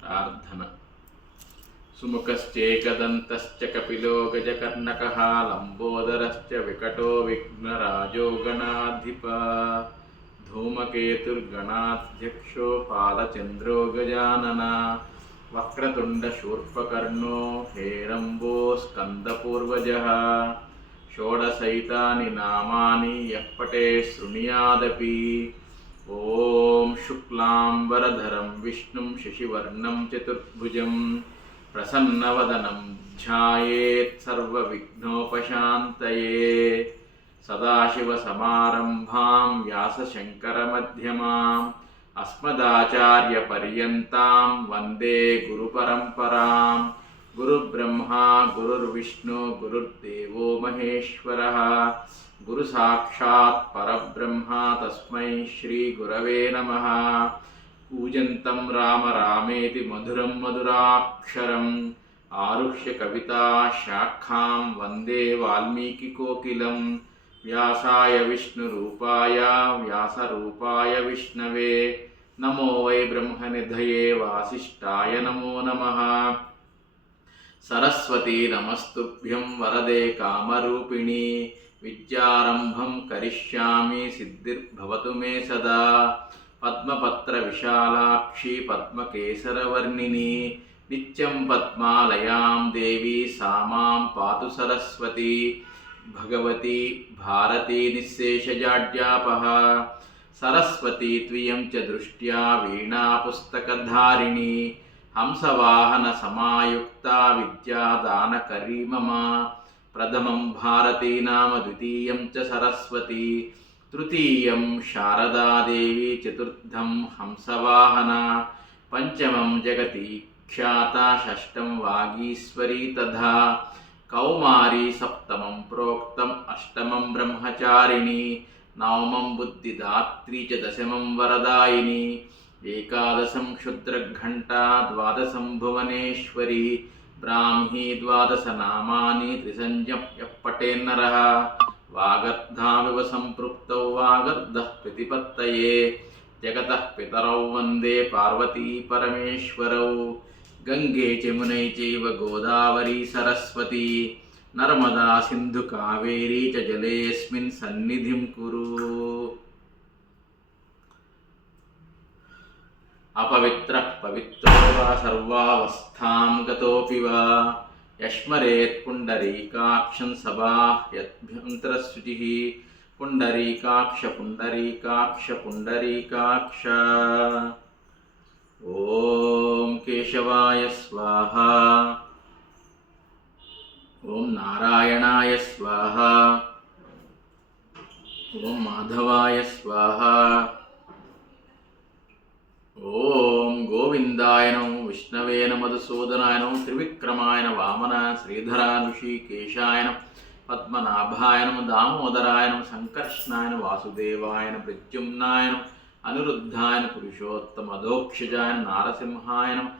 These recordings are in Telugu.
ప్రార్థన. సుముఖశ్చేకదంతశ్చ కపిలో గజకర్ణకః లంబోదరశ్చ వికటో విఘ్నరాజో గణాధిప ధూమకేతుర్గణాధ్యక్షో పాలచంద్రో గజానన వక్రతుండశూర్పకర్ణో హేరంబో స్కందపూర్వజः షోడశైతాని నామాని యః పఠే శృణుయాదపి. ఓం శుక్లాంబరధరం విష్ణుం శశివర్ణం చతుర్భుజం ప్రసన్నవదనం ధ్యాయేత్ సర్వవిఘ్నోపశాంతయే. సదాశివసమారంభాం వ్యాసశంకరమధ్యమాం అస్మదాచార్యపర్యంతాం వందే గురుపరంపరాం. గురుబ్రహ్మా గురుర్విష్ణు గురుర్దేవో మహేశ్వరః గురు సాక్షాత్ పరబ్రహ్మ తస్మై శ్రీ గురవే నమః. కూజంతం రామ రామేతి మధురం మధురాక్షరం ఆరుహ్య కవితా శాఖాం వందే వాల్మీకి కోకిలం. వ్యాసాయ విష్ణురూపాయ వ్యాసరూపాయ విష్ణవే నమో వై బ్రహ్మనిధయే వాసిష్ఠాయ నమో నమః. సరస్వతీ నమస్తుభ్యం వరదే కామరూపిణి విద్యారంభం కరిష్యామి సిద్ధిర్భవతు మే సదా. పద్మపత్ర విశాలాక్షి పద్మకేసరవర్ణిని నిత్యం పద్మాలయాం దేవి సామాం పాతు సరస్వతి. భగవతి భారతీ నిశ్శేషజాడ్యాపః సరస్వతి త్వియం చ దృష్ట్యా వీణా పుస్తకధారిణి హంసవాహన సమాయుక్తా విద్యాదానకరీ మమ. ప్రథమం భారతీ నామ ద్వితీయం చ సరస్వతి తృతీయం శారదాదేవి చతుర్థం హంసవాహన పంచమం జగతి ఖ్యాత షష్టం వాగీశ్వరీ తథా కౌమారీ సప్తమం ప్రోక్తం అష్టమం బ్రహ్మచారిణి నవమం బుద్ధిదాత్రీ చ దశమం వరదాయిని ఏకాదశం క్షుద్రఘంటా ద్వాదశం భువనేశ్వరి బ్రాహ్మీ ద్వాదశ నామాని త్రిసంజ్ఞం యః పఠేన్నరః వాగర్ధావివ సంపృక్తౌ వాగర్ధః ప్రతిపత్తయే. జగతః పితరౌ వందే పార్వతీ పరమేశ్వరౌ. గంగే యమునే చైవ గోదావరీ సరస్వతి నర్మదా సింధు కావేరీ చ జలేస్మిన్ సన్నిధిం కురు. అపవిత్రః పవిత్రో వా సర్వావస్థాం గతోపి వా యస్మరేత్ పుండరీకాక్షం సబాహ్యభ్యంతరశుచిః. పుండరీకాక్ష పుండరీకాక్ష పుండరీకాక్ష. ఓం కేశవాయ స్వాహా. ఓం నారాయణాయ స్వాహా. ఓం మాధవాయ స్వాహా. ఓం గోవిందాయ నమో విష్ణవే నమః మధుసూదనాయ నమః త్రివిక్రమాయ నమః వామన శ్రీధరాయ ఋషికేశాయ నమః పద్మనాభాయ నమః దామోదరాయ నమః సంకర్షణాయ నమః వాసుదేవాయ నమః ప్రద్యుమ్నాయ నమః అనిరుద్ధాయ నమః పురుషోత్తమ అధోక్షజాయ నమః నారసింహాయ నమః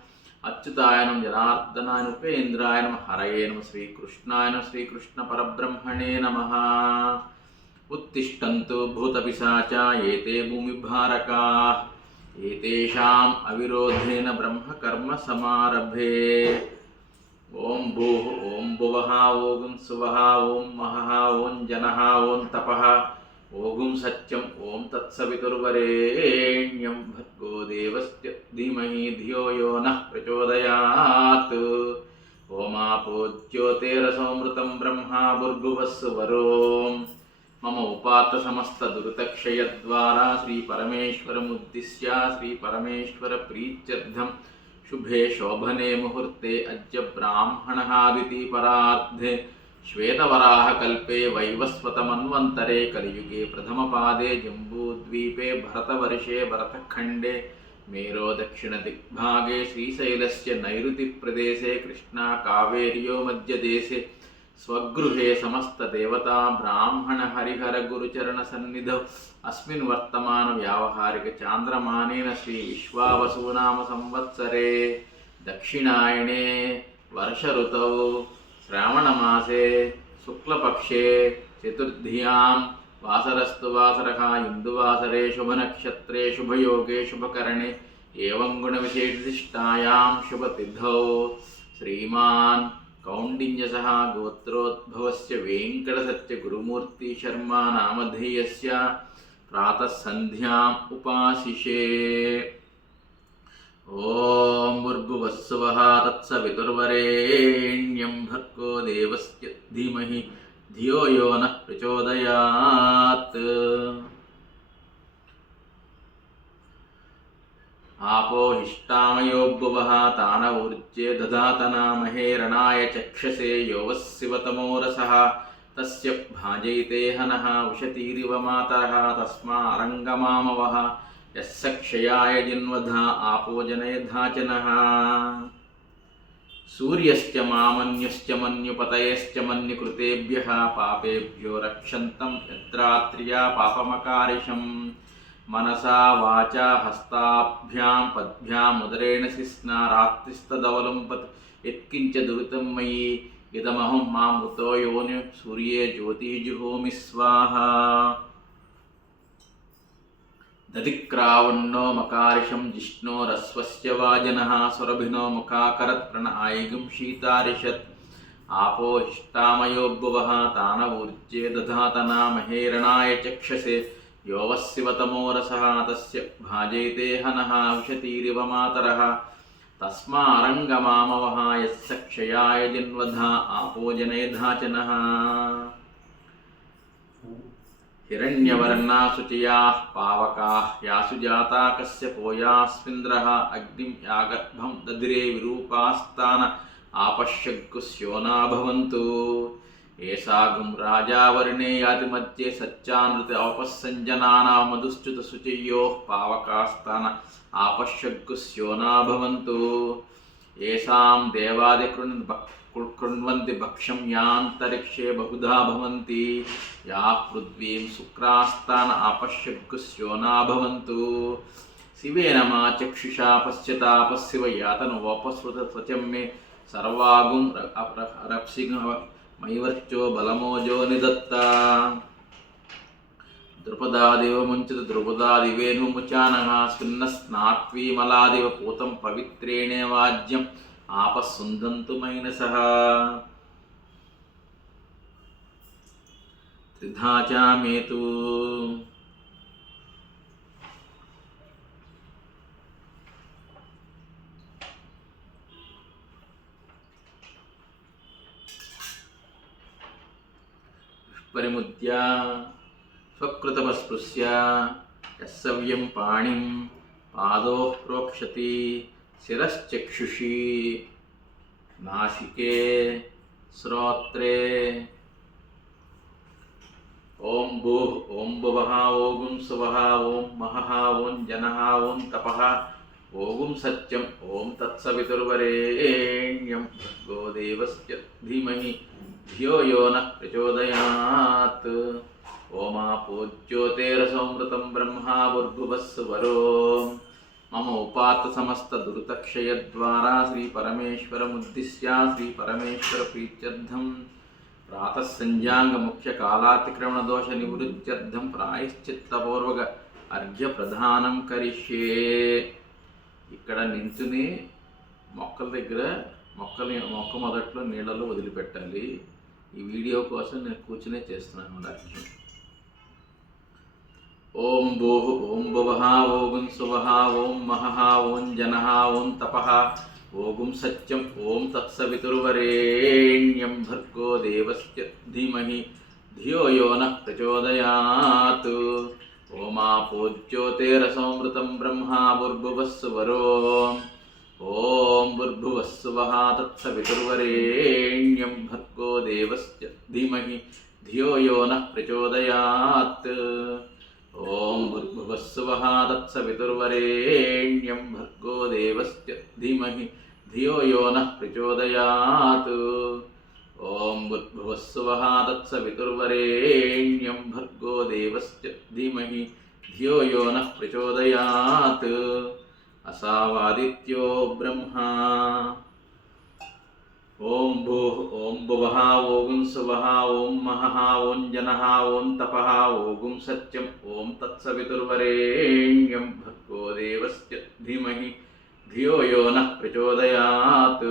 అచ్యుతాయ నమః జనార్దనాయ నమః ఉపేంద్రాయ నమః హరయే నమః శ్రీకృష్ణాయ నమః శ్రీకృష్ణ పరబ్రహ్మణే నమః. ఉత్తిష్టంతు భూతపిశాచా ఏతే భూమిభారకాః ఏతేషాం అవిరోధేన బ్రహ్మకర్మ సమారభే. ఓం భూః ఓం భువః ఓం సువః ఓం మహః ఓం జనః ఓం తపః ఓం సత్యం ఓం తత్సవితుర్వరేణ్యం భర్గో దేవస్య ధీమహి ధియో యో నః ప్రచోదయాత్. ఓమాపో జ్యోతిరసోమృతం బ్రహ్మా భుర్భువస్సు వరోం. మమ ఉపాత్త సమస్త దురితక్షయద్వారా శ్రీ పరమేశ్వరముద్దిశ్య శ్రీ పరమేశ్వర ప్రీత్యర్థం శుభే శోభనే ముహూర్తే అద్య బ్రాహ్మణాదితి పరార్థే శ్వేతవరాహకల్పే వైవస్వతమన్వంతరే కలియుగే ప్రథమపాదే జంబూద్వీపే భరతవర్షే భరతఖండే మేరో దక్షిణదిగ్భాగే శ్రీశైలస్య నైరుతిప్రదేశే కృష్ణా కావేర్యో మధ్యదేశే స్వగృహే సమస్తదేవతా బ్రాహ్మణ హరిహర గురుచరణ సన్నిధౌ అస్మిన్ వర్తమాన వ్యావహారిక చాంద్రమానేన శ్రీ విశ్వావసూనామ సంవత్సరే దక్షిణాయనే వర్ష ఋతౌ శ్రావణమాసే శుక్లపక్షే చతుర్థియాం వాసరస్తు వాసరః ఇందువాసరే శుభనక్షత్రే శుభయోగే శుభకరణే ఏవం గుణవిశేషిష్టాయాం శుభతిథౌ శ్రీమాన్ కౌండిన్యసః గోత్రోద్భవస్య వెంకటసత్య గురుమూర్తి శర్మా నామధేయస్య ప్రాతః సంధ్యాం ఉపాసిషే. ఓం భూర్భువస్సువః తత్సవితుర్వరేణ్యం భర్గో దేవస్య ధీమహి ధియో యో నః ప్రచోదయాత్. आपो हिष्टामयोऽभुवः तान ऊर्जे दधातना महे रणाय चक्षसे यो वः शिवतमोरसः तस्य भाजयते हनः उशतीरिव मातरः तस्मारङ्गमामवः यस्य क्षयाय जिन्वधा आपो जनयधा च नः. सूर्यश्च मामन्युश्च मन्युपतयश्च मन्युकृतेभ्यः पापेभ्यो रक्षन्तं यद्रात्र्या पापमकारिषम्. मनसा वाचा हस्ताभ्यां पद्भ्याम् उदरेण शिस्ना रात्रिस्तदवलम्बत् यत्किञ्च दुरितं मयि इदमहं मामृतो योनि सूर्ये ज्योतिः जुहोमि स्वाहा. दधिक्रावण्णो मकारिषं जिष्णोरश्वस्य वाजनः सुरभिनो मुखाकरत् प्रण आयिगं शीतारिषत्. आपो हिष्टामयोऽभुवः तान ऊर्जे दधातना महेरणाय चक्षसे यो वः शिवतमोरसः तस्य भाजयते हनः उशतीरिव मातरः तस्मारङ्गमामवः यस्य क्षयाय जिन्वधा आपो जनयधा च नः. हिरण्यवर्णा शुचयाः पावकाः यासु जाता कश्यपो यास्मिन्द्रः अग्निं यागर्भं दधिरे विरूपास्तान आपश्यग्गुस्योना भवन्तु. ఏసాగుం రాజావర్ణే యాతి మధ్యే సచ్చానృత అవపస్సంజనానా మధుశ్చుతశుచయో పావకాస్తాన ఆపశ్యగ్గుస్యోనా భవంతు. ఏసాం దేవాది కృణ్వంతి భక్ష్యం యాంతరిక్షే బహుధా భవంతి యా పృథ్వీం శుక్రాస్తాన ఆపశ్యగ్గుస్యోనా భవంతు. శివేన మా చక్షుషా పశ్యతాపశివ యాతనువోపసృత స్వచం మే సర్వాగుం రప్సిగ మైవర్చో బలమోజో నిదత్త. ద్రుపదాదివ ముంచిత ద్రుపదాదివేనుముచానః స్విన్నస్నాత్వీమలాదివ పూతం పవిత్రేణే వాజ్యం ఆపస్సుందంతు మైనసః. త్రిధా చామేతు పరిముద్య స్వకృతమస్పృశ్య యస్సవ్యం పాణిం పాదోః ప్రోక్షతి శిరశ్చక్షుషి నాసికే శ్రోత్రే. ఓం భూః ఓం భువః ఓం సువః ఓం మహః ఓం జనః ఓం తపః ఓం సత్యం ఓం తత్సవితుర్వరేణ్యం భర్గో దేవస్య ధీమహి ధియో యో నః ప్రచోదయాత్. ఓమాపో జ్యోతిరసోమృతం బ్రహ్మా భూర్భువస్సువరో మమ ఉపాత్త సమస్త దురితక్షయద్వారా శ్రీ పరమేశ్వరముద్దిశ్య శ్రీ పరమేశ్వర ప్రీత్యర్థం ప్రాతః సంధ్యాంగ ముఖ్య కాలాతిక్రమణ దోష నివృత్త్యర్థం ప్రాయశ్చిత్తపూర్వక అర్ఘ్య ప్రదానం కరిష్యే. ఇక్కడ నించుని మొక్కల దగ్గర మొక్క మొదట్లో నీళ్ళలో వదిలిపెట్టాలి. ఈ వీడియో కోసం నేను కూర్చునే చేస్తున్నాను అర్ఘ్యం. ఓం భూః ఓం భువః ఓం సువః ఓం మహః ఓం జనః ఓం తపః ఓం సత్యం ఓం తత్సవితుర్వరేణ్యం భర్గో దేవస్య ధీమహి ధియో యో నః ప్రచోదయాత్. ఓమాపో జ్యోతిరసోమృతం బ్రహ్మా భూర్భువస్సువరో ఓం భూర్భువస్సువః తత్సవితుర్వరేణ్యం భర్గో దేవస్య ధీమహి ధియో యో నః ప్రచోదయాత్. ఓం భూర్భువస్సువః తత్సవితుర్వరేణ్యం భర్గో దేవస్య ధీమహి ధియో యో నః ప్రచోదయాత్. ఓం భూర్భువస్సువః తత్సవితుర్వరేణ్యం భర్గో దేవస్య ధీమహి ధియో యో నః ప్రచోదయాత్. అసావాదిత్యో బ్రహ్మా. ఓం భూః ఓం భువః ఓం సువః ఓం మహః ఓం జనః ఓం తపః ఓం సత్యం ఓం తత్సవితుర్వరేణ్యం భర్గో దేవస్య ధీమహి ధియో యో నః ప్రచోదయాత్.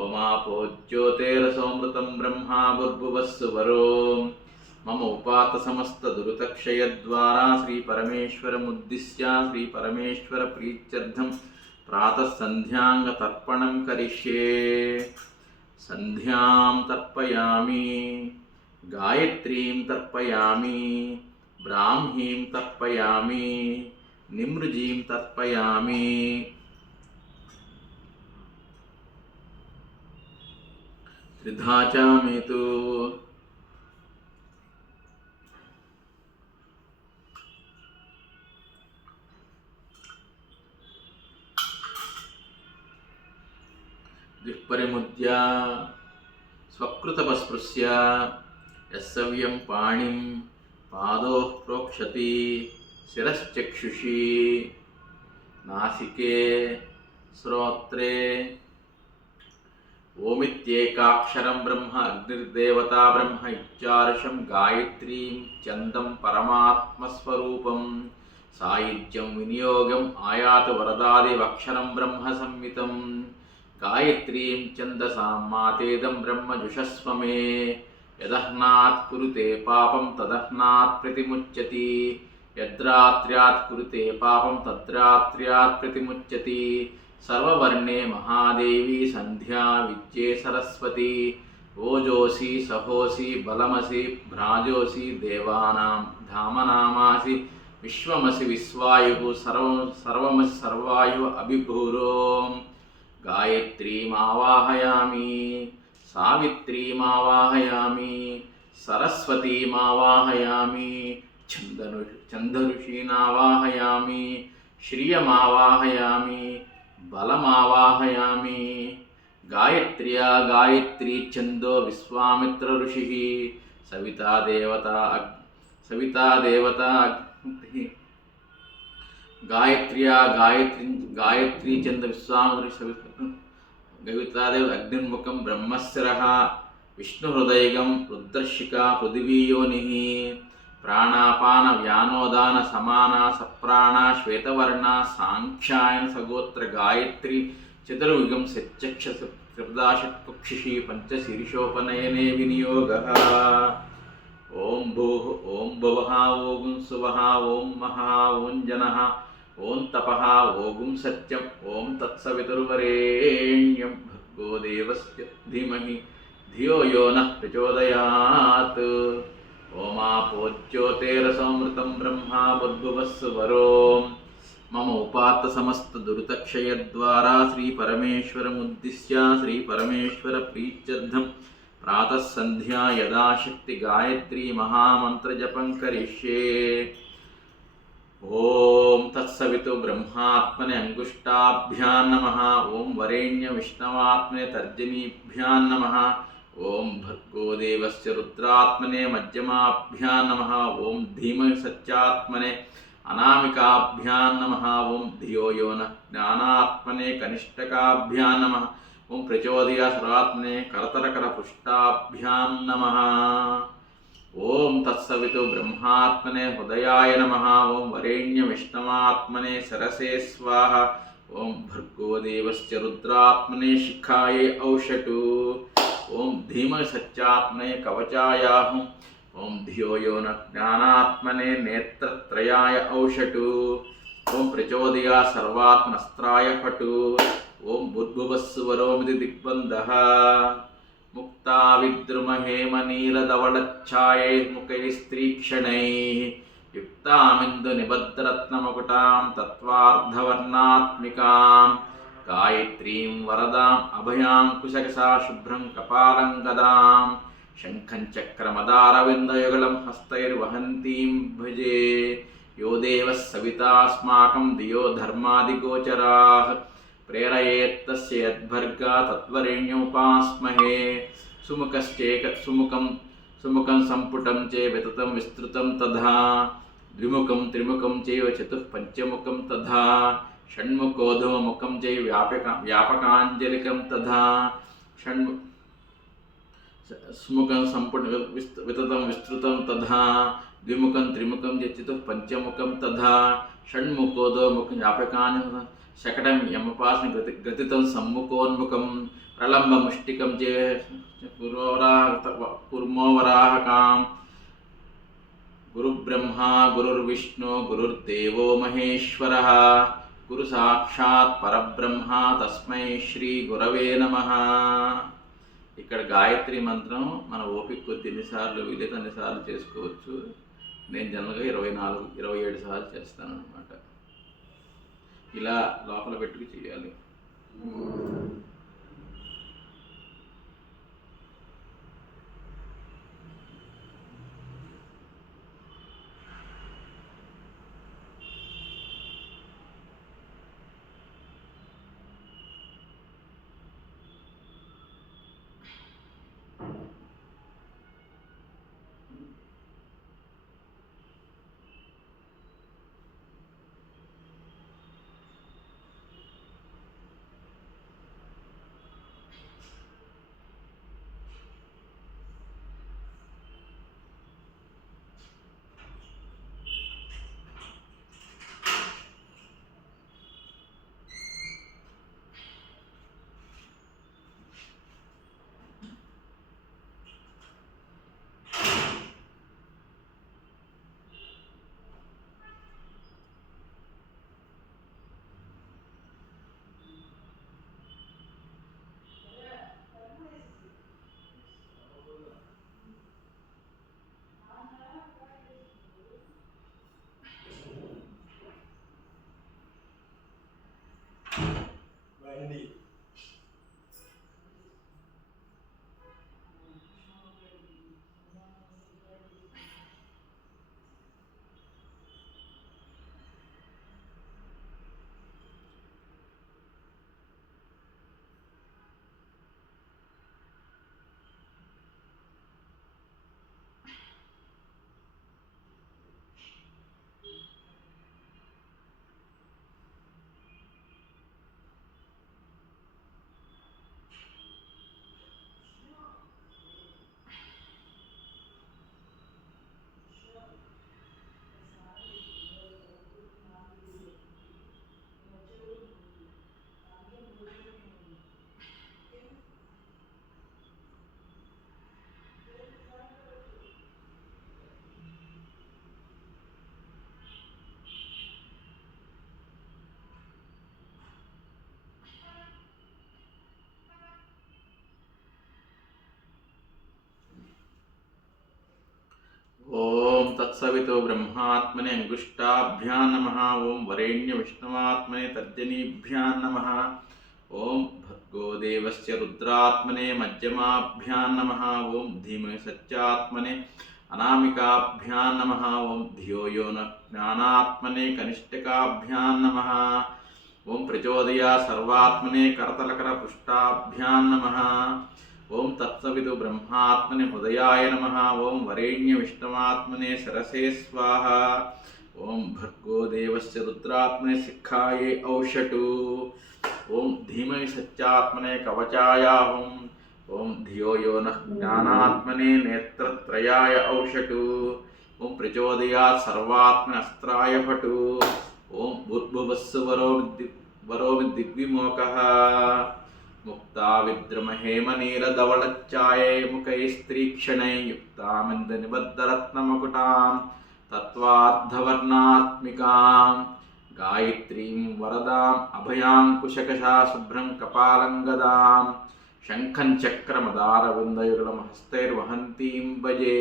ఓమాపో జ్యోతిరసోమృతం బ్రహ్మా భూర్భువస్సు వరో. మమ ఉపాత సమస్త దురితక్షయద్వారా శ్రీ పరమేశ్వరముద్దిశ్య శ్రీ పరమేశ్వర ప్రీత్యర్థం ప్రాతః సంధ్యాంగ తర్పణం కరిష్యే. సంధ్యాం తర్పయామి, గాయత్రీం తర్పయామి, బ్రాహ్మీం తర్పయామి, నిమృజీం తర్పయామి. త్రిధాచామేతు. దిక్పరిముద్య స్వకృతపస్పృశ్య యస్సవ్యం పాణిం పాదోః ప్రోక్షతి శిరశ్చక్షుషి నాసికే శ్రోత్రే. ఓమిత్యేకాక్షరం బ్రహ్మ అగ్నిర్దేవతా బ్రహ్మ ఇత్యార్షం గాయత్రీం ఛందం పరమాత్మస్వరూపం సాయుజ్యం వినియోగం ఆయాతు వరదాదివక్షరం బ్రహ్మ సంహితం. గాయత్రీం ఛందసాం మాతేదం బ్రహ్మ జుషస్వ మే. యదహ్నాత్ కురుతే పాపం తదహ్నాత్ ప్రతిముచ్యతి. యద్రాత్ర్యాత్ కురుతే పాపం తద్రాత్ర్యాత్ ప్రతిముచ్యతి. సర్వవర్ణే మహాదేవి సంధ్యా విద్యే సరస్వతి. ఓజోసి సహోసి బలమసి భ్రాజోసి దేవానాం ధామనామాసి. విశ్వమసి విశ్వాయు సర్వమసి సర్వాయు అభిభూరోం. గాయత్రీమావాహయామి, సావిత్రీమావాహయామి, సరస్వతీమావాహయామి, చందరుషీనావాహయామి, శ్రియమావాహయామి, బలమావాహయామి. గాయత్ర్యా గాయత్రీ ఛందో విశ్వామిత్ర ఋషి. సవితా దేవత గాయత్ర్యా గాయత్రీ ఛంద విశ్వామిత్ర గవితాదేవ అగ్నిర్ముఖం బ్రహ్మశిరః. విష్ణుహృదయగం రుద్రశిఖా పృథివీయోని. ప్రాణాపాన వ్యానోదాన సమానా సప్రాణా శ్వేతవర్ణా సాంఖ్యాయన సగోత్ర గాయత్రి. చతుర్యుగం సత్యక్ష త్రిపదాశత్పక్షిషి పంచశీర్షోపనయనే వినియోగః. ఓం భూః ఓం భువః ఓం సువః ఓం మహః ఓం జనః ఓం తపః ఓం సత్యం ఓం తత్సవితుర్వరేణ్యం భర్గో దేవస్య ధీమహి ధియో యో నః ప్రచోదయాత్. ఓమాపో జ్యోతిరసోమృతం బ్రహ్మా భూర్భువస్సు వరో. మమ ఉపాత్త సమస్త దురితక్షయద్వారా శ్రీ పరమేశ్వరముద్దిశ్య శ్రీ పరమేశ్వర ప్రీత్యర్థం ప్రాతః సంధ్యా యదాశక్తి గాయత్రీ మహామంత్ర జపం కరిష్యే. ఓం తత్సవితు బ్రహ్మాత్మనే అంగుష్టాభ్యాం నమః. ఓం వరేణ్య విష్ణవాత్మనే తర్జనీభ్యాం నమః. ఓం భర్గో దేవస్య రుద్రాత్మనే మధ్యమాభ్యాం నమః. ఓం ధీమహి సత్యాత్మనే అనామికాభ్యాం నమః. ఓం ధియో యో నః జ్ఞానాత్మనే కనిష్టకాభ్యాం నమః. ఓం ప్రచోదయా సర్వాత్మనే కరతరకరపుష్టాభ్యాం నమః. ఓం తత్సవితు బ్రహ్మాత్మనే హృదయాయ నమః. ఓం వరేణ్య విష్ణవాత్మనే శరసే స్వాహ. ఓం భర్గో దేవస్య రుద్రాత్మనే శిఖాయే ఔషటు. ఓం ధీమహి సత్యాత్మనే కవచాయాహం. ఓం ధియో యో నః జ్ఞానాత్మనే నేత్రత్రయాయ ఔషటు. ఓం ప్రచోదయా సర్వాత్మస్త్రాయ ఫటు. ఓం భూర్భువస్సు వరోమితి దిగ్బంధః. ముక్తా విద్రుమహేమనీరదవళచ్ఛాయైర్ముఖైస్త్రీక్షణైః. యుక్తామిందు నిబద్ధరత్నమకుటాం తత్వార్ధవర్ణాత్మికాం. గాయత్రీం వరదాం అభయాం కుశకసా శుభ్రం కపాలం గదాం. శంఖం చక్రమదారవిందయుగళం హస్తైర్వహంతీం భజే. యో దేవः సవితాస్మాకం ధియో ధర్మాదిగోచరాः. ప్రేరయేత్తస్య యద్భర్గా తద్వరేణ్యోపాస్మహే. సుముఖం సంపుటం చే వితతం విస్తృతం తథా. ద్విముఖం త్రిముఖం చైవ చతుః పంచముఖం తథా. షణ్ముఖోధమముఖం చైవ వ్యాపకాంజలికం తథా. షణ్ము స్ముఖం సంపుట వితతం విస్తృతం తథా ద్విముఖం త్రిముఖం చర్చితో పంచముఖం తథా షణ్ముఖోదో ముఖం జ్ఞాపకాన్ని శకటం యమపాసం గ్రతితం సమ్ముఖోన్ముఖం ప్రలంబ ముష్టికం చే కుర్మోవరాహకాం గురుబ్రహ్మా గురుర్విష్ణు గురుర్దేవో మహేశ్వరః గురు సాక్షాత్ పరబ్రహ్మ తస్మై శ్రీ గురవే నమః. ఇక్కడ గాయత్రి మంత్రం మన ఓపిక కొద్ది ఎన్నిసార్లు వీలైతే అన్నిసార్లు చేసుకోవచ్చు. నేను జనరల్గా 27 సార్లు చేస్తాను అనమాట. ఇలా లోపల పెట్టుకు చేయాలి. ఓం తత్సవితో బ్రహ్మాత్మనే అంగుష్టాభ్యాం నమః. ఓం వరేణ్య విష్ణువాత్మనే తర్జనీభ్యాం నమః. ఓం భర్గో దేవస్య రుద్రాత్మనే మధ్యమాభ్యాం నమః. ఓం ధీమహి సత్యాత్మనే అనామికాభ్యాం నమః. ఓం ధియో యో న జ్ఞానాత్మనే కనిష్ఠికాభ్యాం నమః. ఓం ప్రచోదయా సర్వాత్మనే కరతలకర పృష్టాభ్యాం నమః. ఓం తత్సవిదు బ్రహ్మాత్మనే హృదయాయ నమః. ఓం వరేణ్య విష్ణువాత్మనే శరసే స్వాహ. ఓం భర్గో దేవస్య రుద్రాత్మనే శిఖాయే ఔషటు. ఓం ధీమహి సత్యాత్మనే కవచాయ. ఓం ధియో యో నః జ్ఞానాత్మనే నేత్రత్రయాయ ఔషటు. ఓం ప్రచోదయాత్ సర్వాత్మనే అస్త్రాయ ఫటు. ఓం భూర్భువస్సు వరో దిగ్విమోకః. ముక్తా విద్రమహేమనీరధవళచ్ఛాయై ముఖైస్త్రీక్షణై యుక్తామింద నిబద్ధరత్నమకుటాం తత్వార్ధవర్ణాత్మికాం గాయత్రీం వరదాం అభయాంకుశకషా శుభ్రం కపాలం గదాం శంఖం చక్రమదారవిందయుగళం హస్తైర్వహంతీం భజే.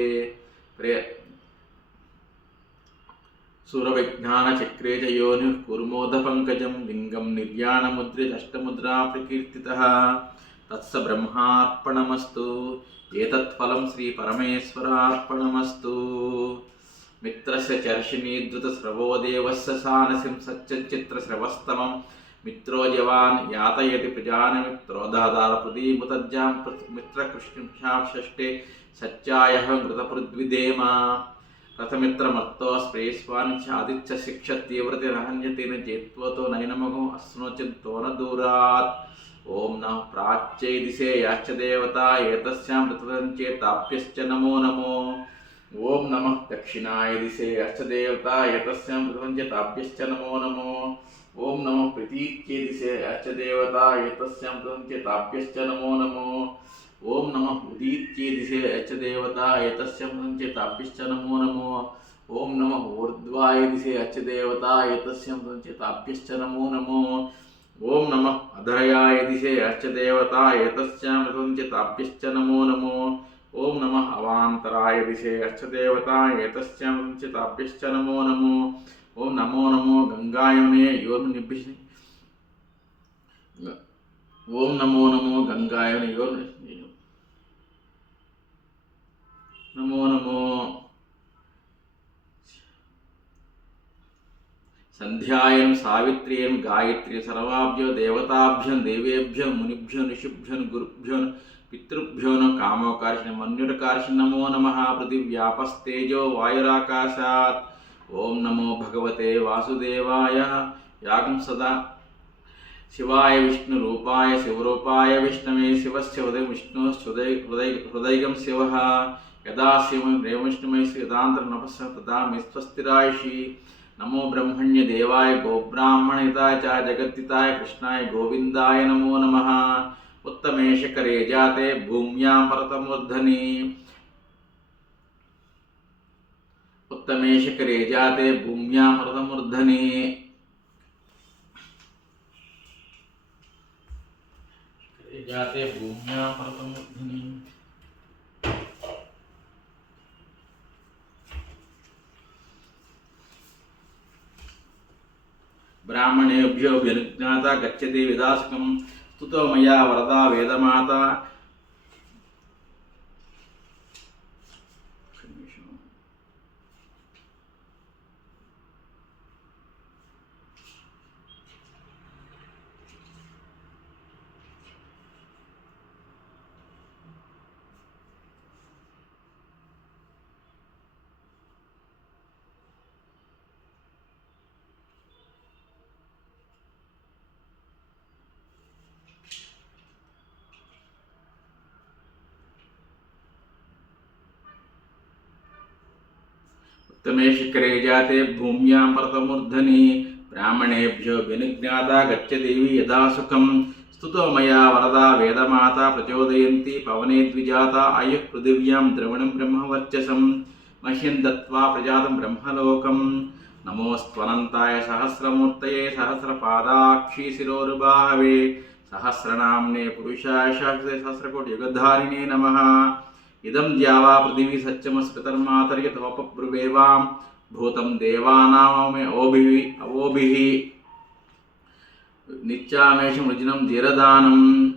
సురవిజ్ఞానచక్రే చ యోనిః కుర్మోదపంకజం లింగం నిర్యాణముద్రితష్టముద్రా ప్రకీర్తితః. తత్స బ్రహ్మార్పణమస్తు. ఏతత్ఫలం శ్రీపరమేశ్వరార్పణమస్తు. మిత్రస్య చర్షిణీధృతస్రవో దేవస్య సానసిం సచ్చచిత్రశ్రవస్తమం మిత్రో జవాన్ యాతయతి ప్రజానమిత్రో దాదారపృదీముతజ్జాం మిత్రకృష్ణషష్ఠే సచ్చాయః మృతపృద్విదేమ. రథమిత్రమర్తో స్ప్రేస్వానిచ్ఛాదిత్య శిక్ష తీవ్రతి రహన్యతేన చేత్వతో నయనమగం అస్నోచిత్తో న దూరాత్. ఓం నమః ప్రాచ్యై దిశేయాశ్చ దేవతా ఏతస్యాం ప్రతిపదం చేతాప్యశ్చ నమో నమో. ఓం నమః దక్షిణాయ దిశేయాశ్చ దేవతా ఏతస్యాం ప్రతిపదం చేతాప్యశ్చ నమో నమో. ఓం నమః ప్రతీత్యై దిశేయాశ్చ దేవతా ఏతస్యాం ప్రతిపదం చేతాప్యశ్చ నమో నమో. ఓం నమః ఉదీత్యై దిశేయాశ్చ దేవతా ఏతస్యాం ప్రతిపదం చేతాప్యశ్చ నమో నమో. ఓం నమః ఊర్ధ్వాయ దిశేయాశ్చ దేవతా ఏతస్యాం ప్రతిపదం చేతాప్యశ్చ నమో నమో. ఓం నమః అధరయాయ దిశేయాశ్చ దేవతా ఏతస్యాం ప్రతిపదం చేతాప్యశ్చ నమో నమో. ఓం నమః అవాంతరాయ దిశేయాశ్చ దేవతా ఏతస్యాం ప్రతిపదం చేతాప్యశ్చ నమో నమో. ఓం నమో నమో గంగాయమునే యోర్నిభిః. ఓం నమో నమో గంగాయమునే నమో నమో. సంధ్యాయం సావిత్ర్యం గాయత్రి సర్వాభ్యో దేవతాభ్యో దేవేభ్యో మునిభ్యో ఋషిభ్యో గురుభ్యో పితృభ్యో కామోకార్షణ మన్యురకార్షణ నమో నమః. పృథివ్యాపస్తేజో వాయురాకాశాత్. ఓం నమో భగవతే వాసుదేవాయ. యాగం సదా శివాయ విష్ణురూపాయ శివరూపాయ విష్ణవే శివస్య ఉదయం విష్ణుహృదయం శివ. యదా శివం ప్రేమవిష్ణుమై శ్రీదాంతర నపస్స తదా మే స్వస్తిరాయుషి. నమో బ్రహ్మణ్య దేవాయ గోబ్రాహ్మణితాయ చ జగద్దితాయ కృష్ణాయ గోవిందాయ నమో నమః. ఉత్తమేశకరే జాతే భూమ్యాం పరతమూర్ధని. ఉత్తమేశకరే జాతే భూమ్యాం పరతమూర్ధని. జాతే భూమ్యాం పరతమూర్ధని. బ్రాహ్మణేభ్యో వ్యనుజ్ఞాత గచ్చతి విదాసుకం. స్తుతో మయా వరదా వేదమాత. उत्तमे शिखरे जाते भूम्यां परतमूर्धनि. ब्राह्मणेभ्यो विनिज्ञाता गच्छदेवी यदा सुखं. स्तुतो मया वरदा वेदमाता प्रचोदयन्ति पवने द्विजाता अयः पृथिव्यां द्रवणं ब्रह्मवर्चसं. मह्यं दत्त्वा प्रजातं ब्रह्मलोकं. नमोऽस्त्वनन्ताय सहस्रमूर्तये सहस्रपादाक्षी शिरोरुबाहवे. सहस्रनाम्ने पुरुषाय सहस्रकोटियुगधारिणे नमः. इदं द्यावा पृथिवी सत्यमस्कृतर्मातर्यतोपब्रुवेवां. भूतं देवानाममे अवोभिः. नित्यामेषं वृजिनं धीरदानम्.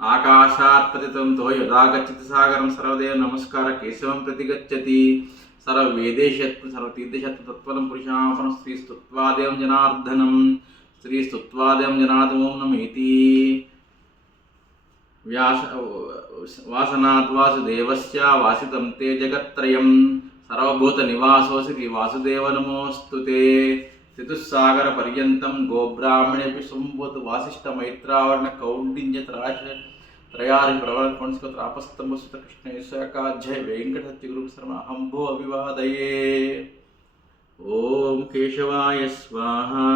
आकाशात् पतितं तो यदा गच्छति सागरं सर्वदेव नमस्कार केशवं प्रति गच्छति. सर्ववेदेशत्व सर्वतीर्थशत्व तत्त्वलं पुरुषापनं श्रीस्तुत्वादेवं जनार्दनं. श्रीस्तुत्वादेवं जनार्दनं नमेति. वासनात् वासुदेवस्य वासितं ते जगत्त्रयं. सर्वभूतनिवासोऽसि श्रीवासुदेव नमोऽस्तु ते. चतुस्सागरपर्यन्तं गोब्राह्मणेऽपि सम्भूत वासिष्ठमैत्रावर्ण कौण्डिन्यत्रयारि प्रवरणकोणस्कत्रापस्तम्भसुतकृष्णेशाकाध्याय वेङ्कटहत्युगुरुशर्मा अहम्भो अभिवादये. ॐ केशवाय स्वाहा.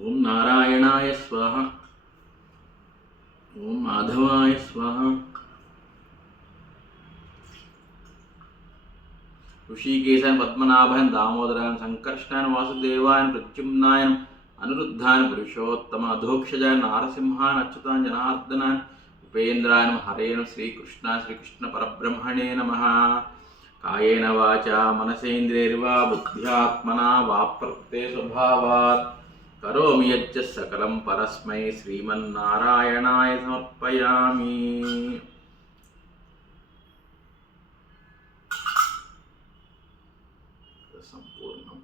ॐ नारायणाय स्वाहा. ओम माधवाय स्वाहा. ऋषिकेशान पद्मनाभान दामोदरान संकर्षणान वासुदेवान प्रद्युम्नान अनिरुद्धान पुरुषोत्तम अधोक्षजाय नारसिंहान अच्युतान जनार्दनान उपेन्द्रान हरेण श्रीकृष्ण परब्रह्मणे नमः. कायेन वाचा मनसेन्द्रियैर्वा बुद्ध्यात्मना वा प्रकृते स्वभावात् करोमि यच्च सकलं परस्मै श्रीमन्नारायणाय समर्पयामि. संपूर्णम्.